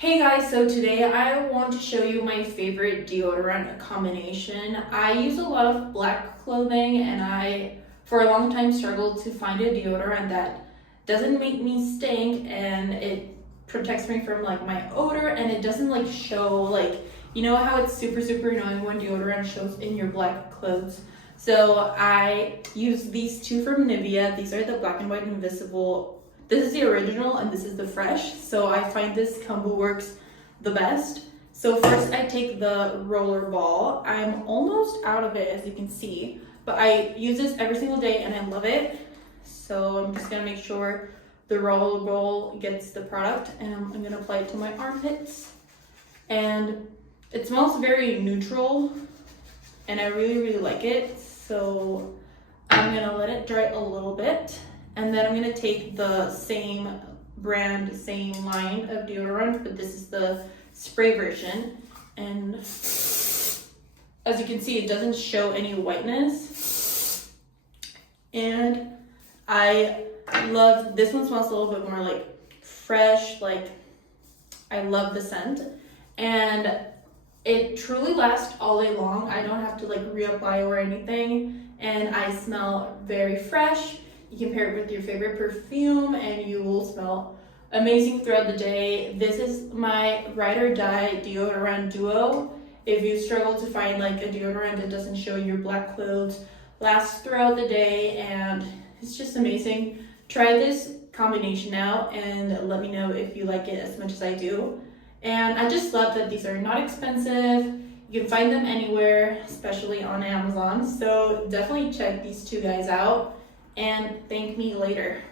Hey guys, so today I want to show you my favorite deodorant combination. I use a lot of black clothing and I, for a long time, struggled to find a deodorant that doesn't make me stink and it protects me from like my odor and it doesn't like show like, you know how it's super annoying when deodorant shows in your black clothes. So I use these two from NIVEA. These are the black and white invisible. This is the original and this is the fresh. So I find this combo works the best. So first I take the roller ball. I'm almost out of it as you can see, but I use this every single day and I love it. So I'm just gonna make sure the roller ball gets the product and I'm gonna apply it to my armpits. And it smells very neutral and I really like it. So I'm gonna let it dry a little bit. And then I'm gonna take the same brand, same line of deodorant, but this is the spray version. And as you can see, it doesn't show any whiteness. And I love, this one smells a little bit more like fresh, like I love the scent. And it truly lasts all day long. I don't have to like reapply or anything. And I smell very fresh. You can pair it with your favorite perfume and you will smell amazing throughout the day. This is my ride or die deodorant duo. If you struggle to find like a deodorant that doesn't show your black clothes, lasts throughout the day and it's just amazing. Try this combination out and let me know if you like it as much as I do. And I just love that these are not expensive. You can find them anywhere, especially on Amazon. So definitely check these two guys out and thank me later.